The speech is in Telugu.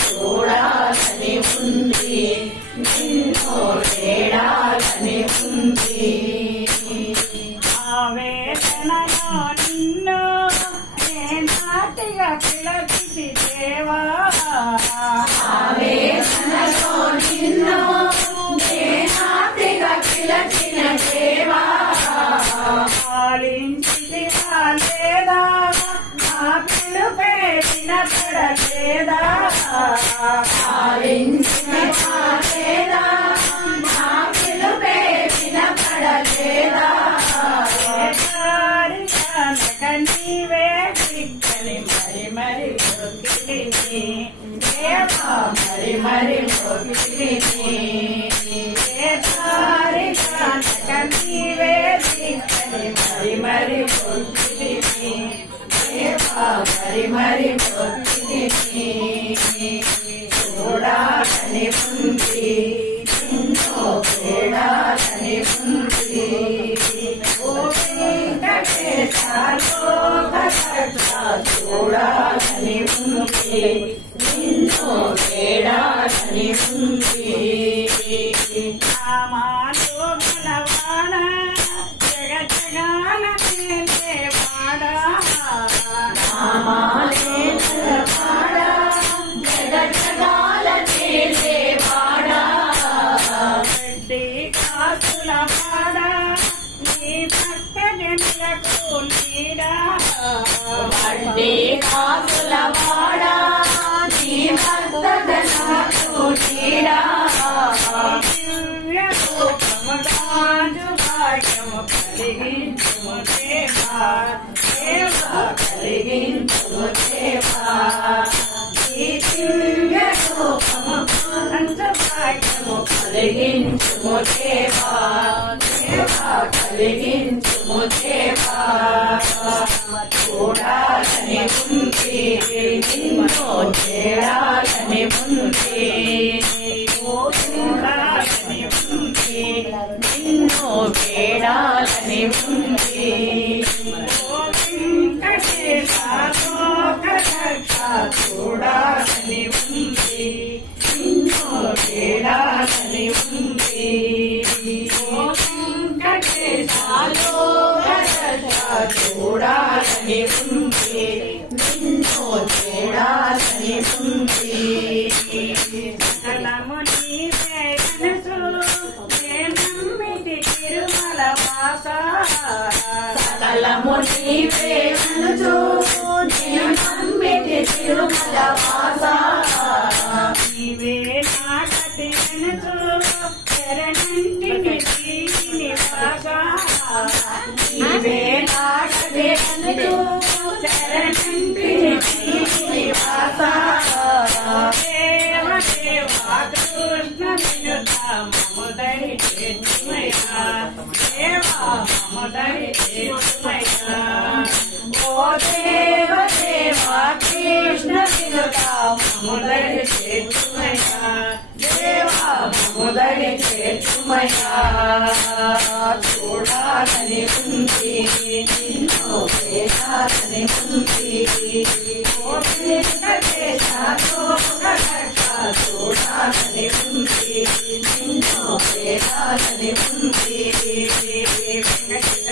చూడాలని ఉంది నిన్నో వేడాలని ఉంది ఆవేదనలో నిన్ను నాటిగా పిలచి దేవా ఆవేదనలో నిన్ను నాటిగా పిలచిన దేవా పాలించిది లేదా నా పిలుపే వినపడలేదా పాలించిన లేదా నా పిలుపే వినపడలేదా నీవే చిక్కని మరి మరి మొక్కిలిని దేవా మరి మరి మొక్కిలిని నీవే చిక్కని మరి మరి మొక్కిలిని దేవా మరి మరి మొక్కిలిని చూడాలని ఉంది నిన్నో వేడాలని ఉంది చూడాలని ఉంది నిన్నో వేడాలని ఉంది నామాలు గలవాడ జగజగాన తేలేవాడ నామాలే గలవాడ జగజగాల తేలేవాడ వడ్డీ కాసుల వాడ నీ భక్త జనులకు నీడా వడ్డీ కాసుల వాడ నీ భక్త జనులకు నీడా దివ్య రూపముగాజు భాగ్యము కలిగించుము దేవా దేవా కలిగించు దేవా ఈ దివ్య రూపము అంత భాగ్యము కలిగించు దేవా దేవా కలిగించు దేవా చూడాలని ఉంది నిన్నో చేడాలని ఉంది చూడాలని ఉంది నిన్నో వేడాలని ఉంది చూడాలని ఉంది నిన్నో వేడాలని ఉంది చూడాలని ఉంది నిన్నో చేడాలని ఉంది సకలము నీవే మనసు నమ్మిటి తిరుమల వాస సకలము నీవే అనుచు నమ్మిటి తిరుమల వాస నీవే నాకటి మనసు శరణంటిని శ్రీనివాస నీవే నాకటి అనుచు శరణంటిని శ్రీనివాస దేవ దేవా కృష్ణ వినుత మముదరి చేతుమయ్యా దేవా మముదరి చేతుమయ్యా ఓ దేవ దేవా కృష్ణ వినుత మముదరి చేతుమయ్యా దేవా మముదరి చేతుమయ్యా చూడాలని ఉంది నిన్నో వేడాలని ఉంది ఓ వెంకటేశ చూడాలని ఉంది నిన్నో వేడాలని ఉంది వెంకటేశ